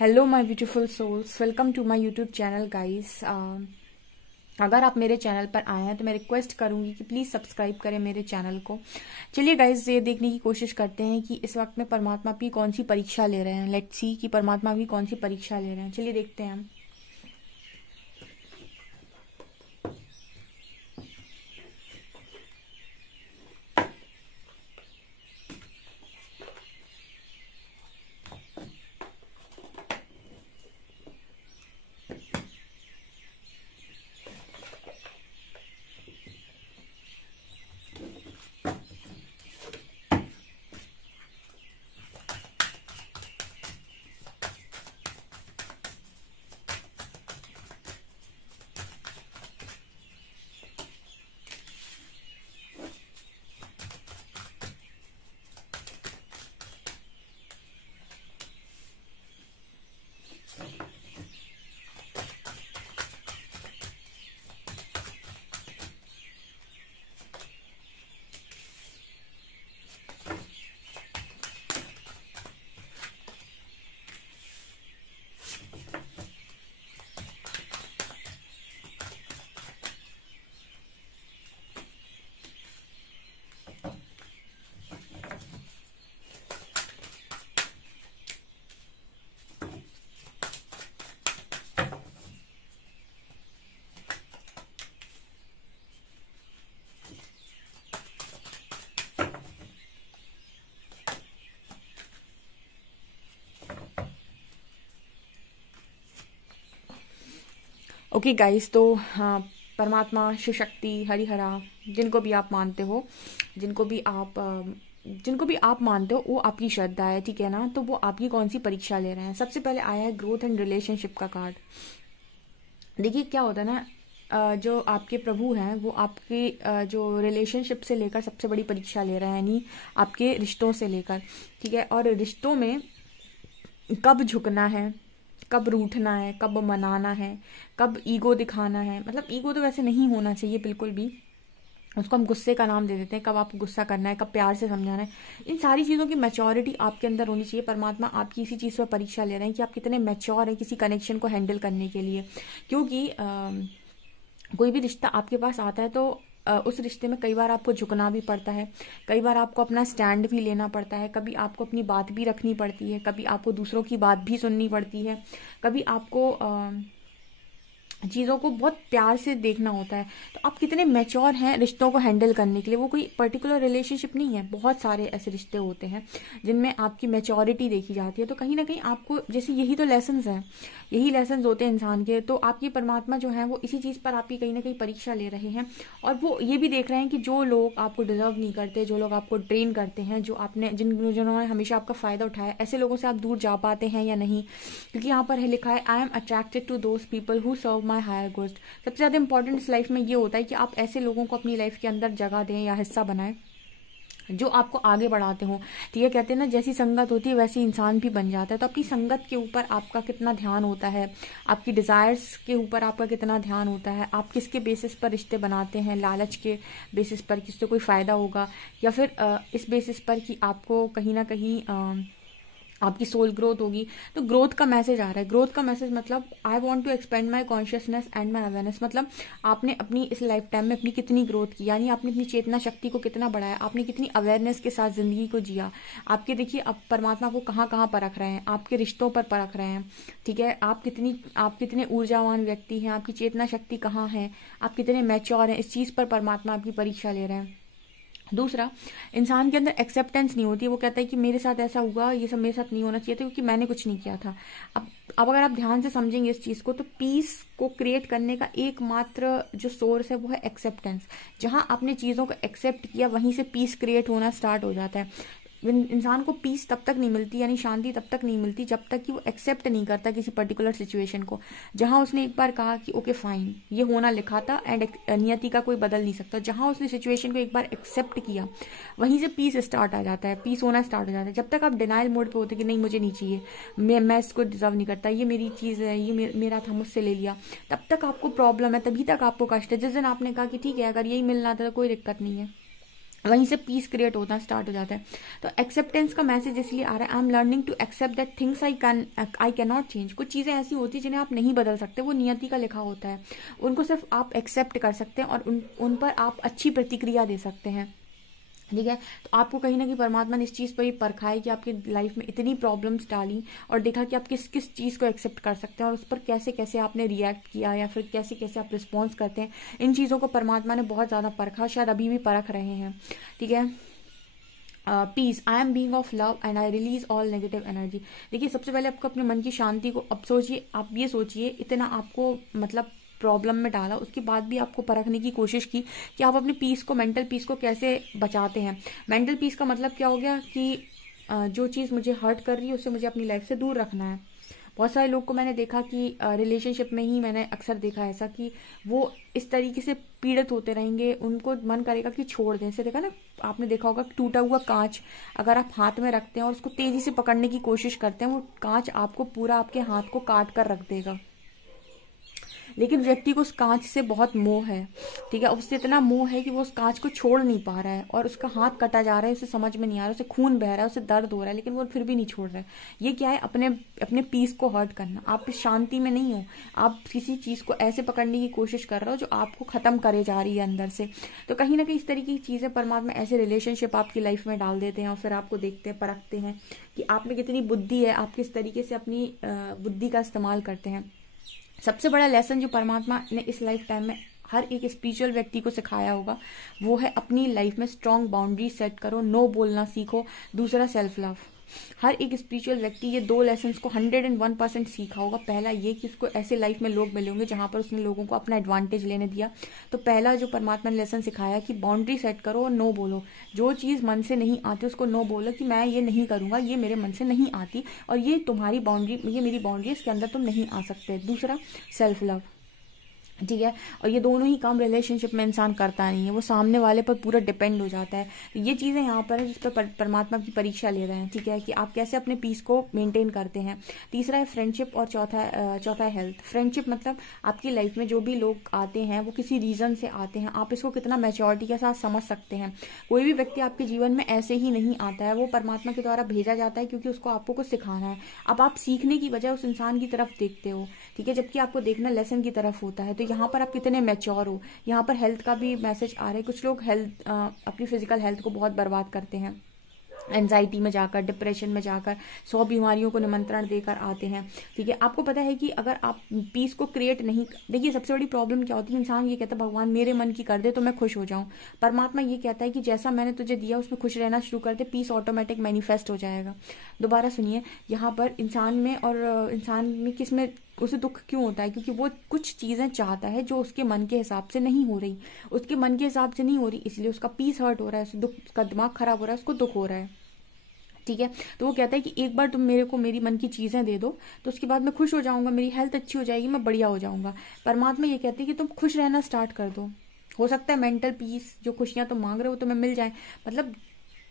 Hello my beautiful souls, welcome to my YouTube channel guys. अगर आप मेरे channel पर आए हैं तो मैं रिक्वेस्ट करूंगी कि प्लीज़ सब्सक्राइब करें मेरे चैनल को। चलिए गाइस, ये देखने की कोशिश करते हैं कि इस वक्त में परमात्मा की कौन सी परीक्षा ले रहे हैं। लेट्स सी कि परमात्मा की कौन सी परीक्षा ले रहे हैं। चलिए देखते हैं हम। ओके गाइस, तो हाँ, परमात्मा, शिव शक्ति, हरिहरा, जिनको भी आप मानते हो, जिनको भी आप मानते हो, वो आपकी श्रद्धा है, ठीक है ना। तो वो आपकी कौन सी परीक्षा ले रहे हैं। सबसे पहले आया है ग्रोथ एंड रिलेशनशिप का कार्ड। देखिए क्या होता है ना, जो आपके प्रभु हैं वो आपके जो रिलेशनशिप से लेकर सबसे बड़ी परीक्षा ले रहे हैं, यानी आपके रिश्तों से लेकर, ठीक है। और रिश्तों में कब झुकना है, कब रूठना है, कब मनाना है, कब ईगो दिखाना है। मतलब ईगो तो वैसे नहीं होना चाहिए बिल्कुल भी, उसको हम गुस्से का नाम दे देते हैं। कब आपको गुस्सा करना है, कब प्यार से समझाना है, इन सारी चीज़ों की मैच्योरिटी आपके अंदर होनी चाहिए। परमात्मा आपकी इसी चीज़ पर परीक्षा ले रहे हैं कि आप कितने मैच्योर हैं किसी कनेक्शन को हैंडल करने के लिए। क्योंकि कोई भी रिश्ता आपके पास आता है तो उस रिश्ते में कई बार आपको झुकना भी पड़ता है, कई बार आपको अपना स्टैंड भी लेना पड़ता है, कभी आपको अपनी बात भी रखनी पड़ती है, कभी आपको दूसरों की बात भी सुननी पड़ती है, कभी आपको चीज़ों को बहुत प्यार से देखना होता है। तो आप कितने मैच्योर हैं रिश्तों को हैंडल करने के लिए। वो कोई पर्टिकुलर रिलेशनशिप नहीं है, बहुत सारे ऐसे रिश्ते होते हैं जिनमें आपकी मैच्योरिटी देखी जाती है। तो कहीं ना कहीं आपको, जैसे यही तो लेसन्स हैं, यही लेसन्स होते हैं इंसान के। तो आपकी परमात्मा जो है वो इसी चीज़ पर आपकी कहीं ना कहीं परीक्षा ले रहे हैं। और वो ये भी देख रहे हैं कि जो लोग आपको डिजर्व नहीं करते, जो लोग आपको ड्रेन करते हैं, जो आपने जिन्होंने हमेशा आपका फ़ायदा उठाया, ऐसे लोगों से आप दूर जा पाते हैं या नहीं। क्योंकि यहाँ पर है लिखा है, I am attracted to those people who serve my higher goods. सबसे ज़्यादा इंपॉर्टेंट इस लाइफ में ये होता है कि आप ऐसे लोगों को अपनी लाइफ के अंदर जगह दें या हिस्सा बनाएं जो आपको आगे बढ़ाते हो। ठीक है, कहते हैं ना, जैसी संगत होती है वैसी इंसान भी बन जाता है। तो आपकी संगत के ऊपर आपका कितना ध्यान होता है, आपकी डिज़ायर्स के ऊपर आपका कितना ध्यान होता है, आप किसके बेसिस पर रिश्ते बनाते हैं, लालच के बेसिस पर किससे कोई फ़ायदा होगा, या फिर इस बेसिस पर कि आपको कहीं ना कहीं आपकी सोल ग्रोथ होगी। तो ग्रोथ का मैसेज आ रहा है। ग्रोथ का मैसेज मतलब I want to expand my consciousness and my awareness. मतलब आपने अपनी इस लाइफ टाइम में अपनी कितनी ग्रोथ की, यानी आपने अपनी चेतना शक्ति को कितना बढ़ाया, आपने कितनी अवेयरनेस के साथ जिंदगी को जिया। आपके देखिए, अब परमात्मा को कहाँ कहाँ परख रहे हैं, आपके रिश्तों पर परख रहे हैं, ठीक है। आप कितने ऊर्जावान व्यक्ति हैं, आपकी चेतना शक्ति कहाँ है, आप कितने मैच्योर हैं, इस चीज़ पर परमात्मा आपकी परीक्षा ले रहे हैं। दूसरा, इंसान के अंदर एक्सेप्टेंस नहीं होती है। वो कहता है कि मेरे साथ ऐसा हुआ, ये सब मेरे साथ नहीं होना चाहिए था क्योंकि मैंने कुछ नहीं किया था। अब अगर आप ध्यान से समझेंगे इस चीज़ को, तो पीस को क्रिएट करने का एकमात्र जो सोर्स है वो है एक्सेप्टेंस। जहां आपने चीज़ों को एक्सेप्ट किया, वहीं से पीस क्रिएट होना स्टार्ट हो जाता है। इंसान को पीस तब तक नहीं मिलती, यानी शांति तब तक नहीं मिलती, जब तक कि वो एक्सेप्ट नहीं करता किसी पर्टिकुलर सिचुएशन को। जहां उसने एक बार कहा कि ओके फाइन, ये होना लिखा था एंड नियति का कोई बदल नहीं सकता, जहां उसने सिचुएशन को एक बार एक्सेप्ट किया, वहीं से पीस स्टार्ट आ जाता है, पीस होना स्टार्ट हो जाता है। जब तक आप डिनाइल मोड पे होते कि नहीं मुझे नहीं चाहिए, मैं इसको डिजर्व नहीं करता, ये मेरी चीज़ है, ये मेरा था, मुझसे ले लिया, तब तक आपको प्रॉब्लम है, तभी तक आपको कष्ट है। जिस दिन आपने कहा कि ठीक है, अगर यही मिलना था तो कोई दिक्कत नहीं है, वहीं से पीस क्रिएट होना स्टार्ट हो जाता है। तो एक्सेप्टेंस का मैसेज इसलिए आ रहा है, I am learning to accept that things I can not change. कुछ चीज़ें ऐसी होती हैं जिन्हें आप नहीं बदल सकते, वो नियति का लिखा होता है, उनको सिर्फ आप एक्सेप्ट कर सकते हैं और उन पर आप अच्छी प्रतिक्रिया दे सकते हैं। ठीक है, तो आपको कहीं ना कहीं परमात्मा ने इस चीज़ पर ही परखा है कि आपकी लाइफ में इतनी प्रॉब्लम्स डाली और देखा कि आप किस किस चीज़ को एक्सेप्ट कर सकते हैं और उस पर कैसे कैसे आपने रिएक्ट किया या फिर कैसे कैसे आप रिस्पॉन्स करते हैं। इन चीज़ों को परमात्मा ने बहुत ज़्यादा परखा, शायद अभी भी परख रहे हैं। ठीक है, peace, I am being of love and I release all negative energy. देखिए, सबसे पहले आपको अपने मन की शांति को, अब सोचिए, आप ये सोचिए, इतना आपको मतलब प्रॉब्लम में डाला, उसके बाद भी आपको परखने की कोशिश की कि आप अपने पीस को, मेंटल पीस को कैसे बचाते हैं। मेंटल पीस का मतलब क्या हो गया कि जो चीज़ मुझे हर्ट कर रही है उससे मुझे अपनी लाइफ से दूर रखना है। बहुत सारे लोग को मैंने देखा कि रिलेशनशिप में ही मैंने अक्सर देखा ऐसा कि वो इस तरीके से पीड़ित होते रहेंगे, उनको मन करेगा कि छोड़ दें। जैसे देखा ना, आपने देखा होगा कि टूटा हुआ कांच अगर आप हाथ में रखते हैं और उसको तेजी से पकड़ने की कोशिश करते हैं, वो कांच आपको पूरा आपके हाथ को काट कर रख देगा। लेकिन व्यक्ति को उस कांच से बहुत मोह है। ठीक है, उससे इतना मोह है कि वो उस कांच को छोड़ नहीं पा रहा है और उसका हाथ कटा जा रहा है, उसे समझ में नहीं आ रहा, उसे खून बह रहा है, उसे दर्द हो रहा है, लेकिन वो फिर भी नहीं छोड़ रहा है। ये क्या है? अपने अपने पीस को हर्ट करना। आप इस शांति में नहीं हो, आप किसी चीज़ को ऐसे पकड़ने की कोशिश कर रहे हो जो आपको ख़त्म करे जा रही है अंदर से। तो कहीं ना कहीं इस तरीके की चीज़ें परमात्मा ऐसे रिलेशनशिप आपकी लाइफ में डाल देते हैं और फिर आपको देखते हैं, परखते हैं कि आप में कितनी बुद्धि है, आप किस तरीके से अपनी बुद्धि का इस्तेमाल करते हैं। सबसे बड़ा लेसन जो परमात्मा ने इस लाइफ टाइम में हर एक स्पिरिचुअल व्यक्ति को सिखाया होगा वो है अपनी लाइफ में स्ट्रॉन्ग बाउंड्री सेट करो, नो बोलना सीखो, दूसरा सेल्फ लव। हर एक स्पिरिचुअल व्यक्ति ये 2 लेसन्स को 101% सीखा होगा। पहला ये कि उसको ऐसे लाइफ में लोग मिले होंगे जहां पर उसने लोगों को अपना एडवांटेज लेने दिया। तो पहला जो परमात्मा ने लेसन सिखाया कि बाउंड्री सेट करो और नो बोलो। जो चीज़ मन से नहीं आती उसको नो बोलो कि मैं ये नहीं करूंगा, ये मेरे मन से नहीं आती और ये तुम्हारी बाउंड्री, ये मेरी बाउंड्री, इसके अंदर तुम नहीं आ सकते। दूसरा सेल्फ लव। ठीक है, और ये दोनों ही काम रिलेशनशिप में इंसान करता नहीं है, वो सामने वाले पर पूरा डिपेंड हो जाता है। तो ये चीज़ें यहाँ पर है जिस पर परमात्मा की परीक्षा ले रहे हैं। ठीक है, कि आप कैसे अपने पीस को मेंटेन करते हैं। तीसरा है फ्रेंडशिप और चौथा है हेल्थ। फ्रेंडशिप मतलब आपकी लाइफ में जो भी लोग आते हैं वो किसी रीज़न से आते हैं, आप इसको कितना मैच्योरिटी के साथ समझ सकते हैं। कोई भी व्यक्ति आपके जीवन में ऐसे ही नहीं आता है, वो परमात्मा के द्वारा भेजा जाता है क्योंकि उसको आपको कुछ सिखाना है। अब आप सीखने की बजाय उस इंसान की तरफ देखते हो, ठीक है, जबकि आपको देखना लेसन की तरफ होता है। तो यहाँ पर आप कितने मैच्योर हो। यहाँ पर हेल्थ का भी मैसेज आ रहा है। कुछ लोग अपनी फिजिकल हेल्थ को बहुत बर्बाद करते हैं, एंजाइटी में जाकर, डिप्रेशन में जाकर 100 बीमारियों को निमंत्रण देकर आते हैं। ठीक है, आपको पता है कि अगर आप पीस को क्रिएट नहीं, देखिए सबसे बड़ी प्रॉब्लम क्या होती है, इंसान ये कहता है भगवान मेरे मन की कर दे तो मैं खुश हो जाऊं। परमात्मा ये कहता है कि जैसा मैंने तुझे दिया उसमें खुश रहना शुरू कर दे, पीस ऑटोमेटिक मैनिफेस्ट हो जाएगा। दोबारा सुनिए, यहाँ पर इंसान में और इंसान में किस में उसे दुख क्यों होता है? क्योंकि वो कुछ चीज़ें चाहता है जो उसके मन के हिसाब से नहीं हो रही, उसके मन के हिसाब से नहीं हो रही, इसलिए उसका पीस हर्ट हो रहा है, उसे दुख, उसका दिमाग खराब हो रहा है, उसको दुख हो रहा है। ठीक है, तो वो कहता है कि एक बार तुम मेरे को मेरी मन की चीज़ें दे दो तो उसके बाद मैं खुश हो जाऊंगा, मेरी हेल्थ अच्छी हो जाएगी, मैं बढ़िया हो जाऊंगा। परमात्मा ये कहते हैं कि तुम खुश रहना स्टार्ट कर दो। हो सकता है मेंटल पीस, जो खुशियां तुम मांग रहे हो तुम्हें मिल जाए, मतलब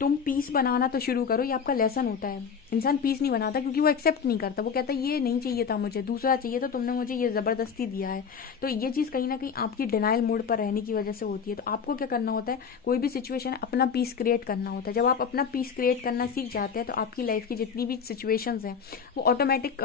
तुम पीस बनाना तो शुरू करो। ये आपका लेसन होता है। इंसान पीस नहीं बनाता क्योंकि वो एक्सेप्ट नहीं करता, वो कहता है ये नहीं चाहिए था मुझे, दूसरा चाहिए था, तुमने मुझे ये जबरदस्ती दिया है। तो ये चीज़ कहीं ना कहीं आपकी डिनाइल मोड पर रहने की वजह से होती है। तो आपको क्या करना होता है, कोई भी सिचुएशन है अपना पीस क्रिएट करना होता है। जब आप अपना पीस क्रिएट करना सीख जाते हैं तो आपकी लाइफ की जितनी भी सिचुएशंस हैं वो ऑटोमेटिक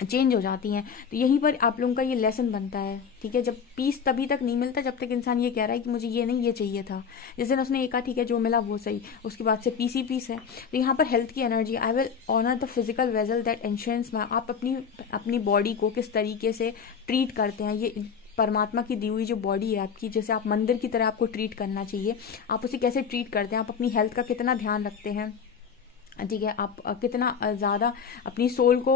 चेंज हो जाती हैं। तो यहीं पर आप लोगों का ये लेसन बनता है। ठीक है, जब पीस तभी तक नहीं मिलता जब तक इंसान ये कह रहा है कि मुझे ये नहीं, ये चाहिए था। जिस दिन उसने ये कहा ठीक है जो मिला वो सही, उसके बाद से पीस ही पीस है। तो यहाँ पर हेल्थ की energy, I will honour the physical vessel that enhances my. आप अपनी बॉडी को किस तरीके से ट्रीट करते हैं, ये परमात्मा की दी हुई जो बॉडी है आपकी, जैसे आप मंदिर की तरह आपको ट्रीट करना चाहिए, आप उसे कैसे ट्रीट करते हैं, आप अपनी हेल्थ का कितना ध्यान रखते हैं। ठीक है, आप कितना ज़्यादा अपनी सोल को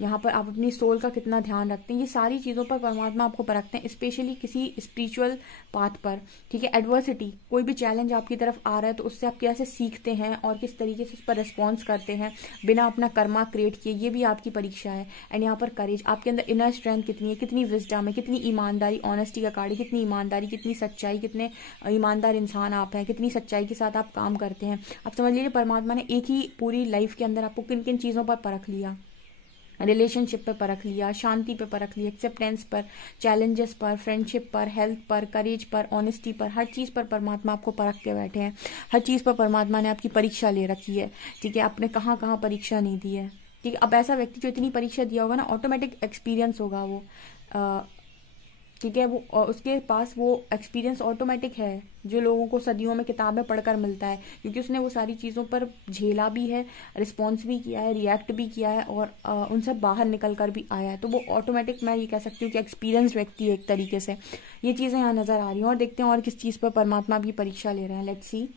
यहाँ पर आप अपनी सोल का कितना ध्यान रखते हैं, ये सारी चीज़ों पर परमात्मा आपको परखते हैं, स्पेशली किसी स्पिरिचुअल पाथ पर। ठीक है, एडवर्सिटी, कोई भी चैलेंज आपकी तरफ आ रहा है तो उससे आप कैसे सीखते हैं और किस तरीके से उस पर रिस्पॉन्स करते हैं बिना अपना कर्मा क्रिएट किए, ये भी आपकी परीक्षा है। एंड यहाँ पर करेज, आपके अंदर इनर स्ट्रेंथ कितनी है, कितनी विजडम है, कितनी ईमानदारी, ऑनेस्टी का कार्ड, कितनी ईमानदारी, कितनी सच्चाई, कितने ईमानदार इंसान आप हैं, कितनी सच्चाई के साथ आप काम करते हैं। आप समझ लीजिए परमात्मा ने एक ही पूरी लाइफ के अंदर आपको किन किन चीज़ों पर परख लिया। रिलेशनशिप पे परख लिया, शांति पे परख लिया, एक्सेप्टेंस पर, चैलेंजेस पर, फ्रेंडशिप पर, हेल्थ पर, करेज पर, ऑनेस्टी पर, हर चीज़ पर परमात्मा आपको परख के बैठे हैं। हर चीज़ पर परमात्मा ने आपकी परीक्षा ले रखी है। ठीक है, आपने कहाँ कहाँ परीक्षा नहीं दी है। ठीक है, अब ऐसा व्यक्ति जो इतनी परीक्षा दिया होगा ना, ऑटोमेटिक एक्सपीरियंस होगा वो। ठीक है, वो उसके पास वो एक्सपीरियंस ऑटोमेटिक है जो लोगों को सदियों में किताबें पढ़कर मिलता है, क्योंकि उसने वो सारी चीज़ों पर झेला भी है, रिस्पॉन्स भी किया है, रिएक्ट भी किया है, और उनसे बाहर निकल कर भी आया है। तो वो ऑटोमेटिक, मैं ये कह सकती हूँ कि एक्सपीरियंस व्यक्ति है एक तरीके से। ये चीज़ें यहाँ नज़र आ रही हैं। और देखते हैं और किस चीज़ पर परमात्मा भी परीक्षा ले रहे हैं। Let's see.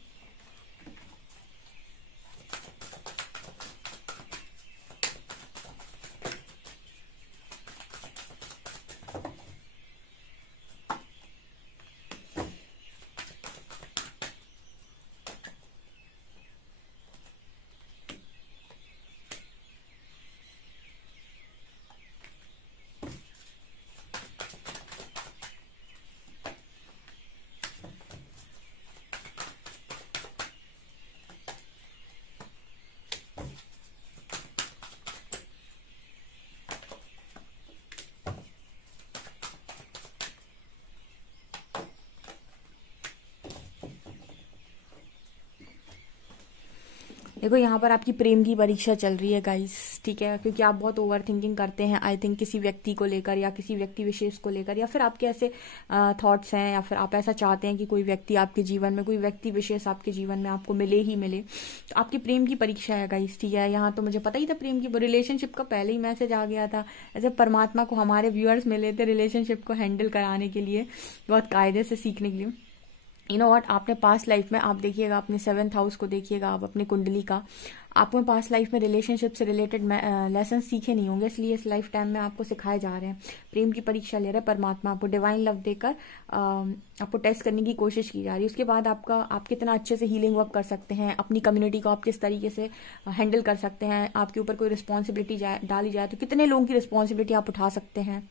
देखो, यहाँ पर आपकी प्रेम की परीक्षा चल रही है गाइस। ठीक है, क्योंकि आप बहुत ओवर थिंकिंग करते हैं आई थिंक, किसी व्यक्ति को लेकर या किसी व्यक्ति विशेष को लेकर, या फिर आपके ऐसे थॉट्स हैं, या फिर आप ऐसा चाहते हैं कि कोई व्यक्ति आपके जीवन में, कोई व्यक्ति विशेष आपके जीवन में आपको मिले ही मिले। तो आपकी प्रेम की परीक्षा है गाइस। ठीक है, यहाँ तो मुझे पता ही था प्रेम की, रिलेशनशिप का पहले ही मैसेज आ गया था। ऐसे परमात्मा को हमारे व्यूअर्स मिले थे रिलेशनशिप को हैंडल कराने के लिए, बहुत कायदे से सीखने के लिए। यू नो व्हाट, आपने पास्ट लाइफ में, आप देखिएगा अपने 7th हाउस को देखिएगा, आप अपनी कुंडली का, आपने पास्ट लाइफ में रिलेशनशिप से रिलेटेड लेसन सीखे नहीं होंगे, इसलिए इस लाइफ टाइम में आपको सिखाए जा रहे हैं। प्रेम की परीक्षा ले रहे हैं परमात्मा, आपको डिवाइन लव देकर आपको टेस्ट करने की कोशिश की जा रही है। उसके बाद आप कितना अच्छे से हीलिंग वर्क कर सकते हैं, अपनी कम्युनिटी को आप किस तरीके से हैंडल कर सकते हैं, आपके ऊपर कोई रिस्पॉन्सिबिलिटी डाली जाए तो कितने लोगों की रिस्पॉन्सिबिलिटी आप उठा सकते हैं,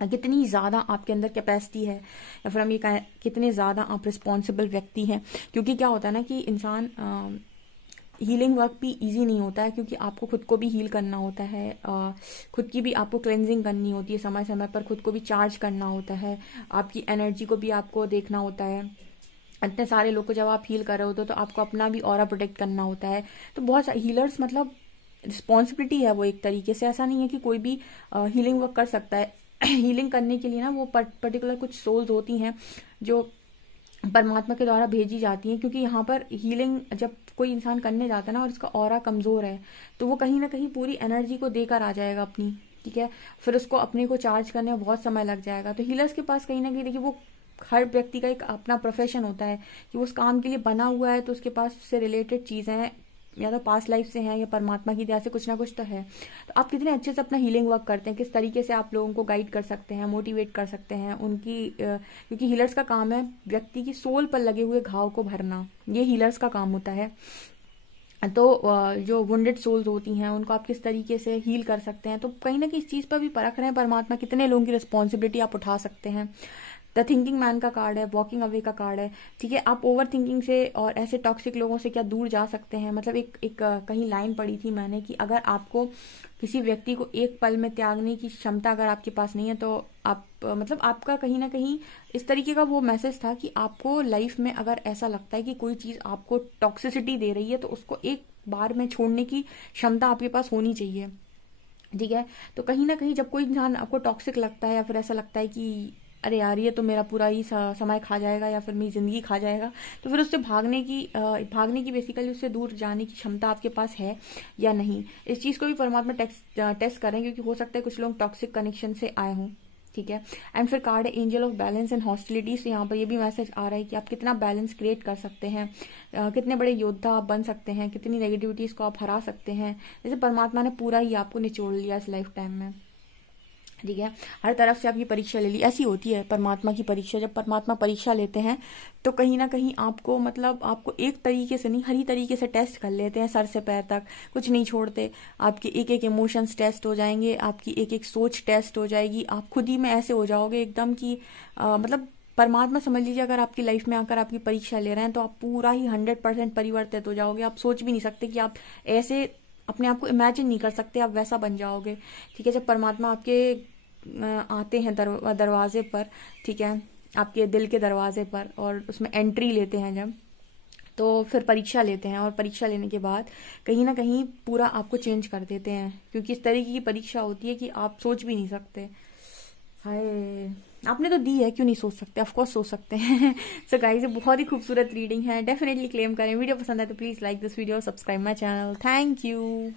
कितनी ज़्यादा आपके अंदर कैपेसिटी है, या फिर हम ये कहें कितने ज़्यादा आप रिस्पॉन्सिबल व्यक्ति हैं। क्योंकि क्या होता है ना कि इंसान, हीलिंग वर्क भी इजी नहीं होता है, क्योंकि आपको खुद को भी हील करना होता है, खुद की भी आपको क्लेंजिंग करनी होती है, समय समय पर खुद को भी चार्ज करना होता है, आपकी एनर्जी को भी आपको देखना होता है। इतने सारे लोग को जब आप हील कर रहे होते हो तो आपको अपना भी ऑरा प्रोटेक्ट करना होता है। तो बहुत सारे हीलर्स, मतलब रिस्पॉन्सिबिलिटी है वो एक तरीके से। ऐसा नहीं है कि कोई भी हीलिंग वर्क कर सकता है। हीलिंग करने के लिए ना वो पर्टिकुलर कुछ सोल्स होती हैं जो परमात्मा के द्वारा भेजी जाती हैं, क्योंकि यहाँ पर हीलिंग जब कोई इंसान करने जाता है ना और उसका ऑरा कमज़ोर है, तो वो कहीं ना कहीं पूरी एनर्जी को देकर आ जाएगा अपनी। ठीक है, फिर उसको अपने को चार्ज करने में बहुत समय लग जाएगा। तो हीलर्स के पास कहीं ना कहीं, देखिए, वो हर व्यक्ति का एक अपना प्रोफेशन होता है कि वो उस काम के लिए बना हुआ है, तो उसके पास उससे रिलेटेड चीज़ें या तो पास्ट लाइफ से हैं या परमात्मा की दया से कुछ ना कुछ तो है। तो आप कितने अच्छे से अपना हीलिंग वर्क करते हैं, किस तरीके से आप लोगों को गाइड कर सकते हैं, मोटिवेट कर सकते हैं उनकी, क्योंकि हीलर्स का काम है व्यक्ति की सोल पर लगे हुए घाव को भरना, ये हीलर्स का काम होता है। तो जो वुंडेड सोल्स होती हैं उनको आप किस तरीके से हील कर सकते हैं, तो कहीं ना कहीं इस चीज़ पर भी परख रहे हैं परमात्मा, कितने लोगों की रिस्पॉन्सिबिलिटी आप उठा सकते हैं। द थिंकिंग मैन का कार्ड है, वॉकिंग अवे का कार्ड है। ठीक है, आप ओवर थिंकिंग से और ऐसे टॉक्सिक लोगों से क्या दूर जा सकते हैं। मतलब एक कहीं लाइन पढ़ी थी मैंने कि अगर आपको किसी व्यक्ति को एक पल में त्यागने की क्षमता अगर आपके पास नहीं है, तो आप मतलब आपका कहीं ना कहीं इस तरीके का वो मैसेज था कि आपको लाइफ में अगर ऐसा लगता है कि कोई चीज़ आपको टॉक्सिसिटी दे रही है, तो उसको एक बार में छोड़ने की क्षमता आपके पास होनी चाहिए। ठीक है, तो कहीं ना कहीं जब कोई इंसान आपको टॉक्सिक लगता है या फिर ऐसा लगता है कि अरे यार ये तो मेरा पूरा ही समय खा जाएगा या फिर मेरी ज़िंदगी खा जाएगा, तो फिर उससे भागने की बेसिकली उससे दूर जाने की क्षमता आपके पास है या नहीं, इस चीज़ को भी परमात्मा टेस्ट करें, क्योंकि हो सकता है कुछ लोग टॉक्सिक कनेक्शन से आए हों। ठीक है, एंड फिर कार्ड है angel of balance and hostilities. यहाँ पर ये भी मैसेज आ रहा है कि आप कितना बैलेंस क्रिएट कर सकते हैं, कितने बड़े योद्धा आप बन सकते हैं, कितनी नेगेटिविटीज़ को आप हरा सकते हैं। जैसे परमात्मा ने पूरा ही आपको निचोड़ लिया इस लाइफ टाइम में। ठीक है, हर तरफ से आपकी परीक्षा ले ली, ऐसी होती है परमात्मा की परीक्षा। जब परमात्मा परीक्षा लेते हैं तो कहीं ना कहीं आपको, मतलब आपको एक तरीके से नहीं, हर तरीके से टेस्ट कर लेते हैं, सर से पैर तक कुछ नहीं छोड़ते। आपके एक एक इमोशंस टेस्ट हो जाएंगे, आपकी एक एक सोच टेस्ट हो जाएगी, आप खुद ही में ऐसे हो जाओगे एकदम कि मतलब परमात्मा समझ लीजिए अगर आपकी लाइफ में आकर आपकी परीक्षा ले रहे हैं तो आप पूरा ही 100% परिवर्तित हो जाओगे। आप सोच भी नहीं सकते कि आप ऐसे अपने आप को इमेजिन नहीं कर सकते आप वैसा बन जाओगे। ठीक है, जब परमात्मा आपके आते हैं दरवाजे पर, ठीक है, आपके दिल के दरवाजे पर, और उसमें एंट्री लेते हैं जब, तो फिर परीक्षा लेते हैं, और परीक्षा लेने के बाद कहीं ना कहीं पूरा आपको चेंज कर देते हैं, क्योंकि इस तरीके की परीक्षा होती है कि आप सोच भी नहीं सकते। हाय, आपने तो दी है, क्यों नहीं सोच सकते, ऑफ कोर्स सोच सकते हैं। सो गाइस, ये बहुत ही खूबसूरत रीडिंग है, डेफिनेटली क्लेम करें। वीडियो पसंद है तो please like this video, subscribe my channel. Thank you.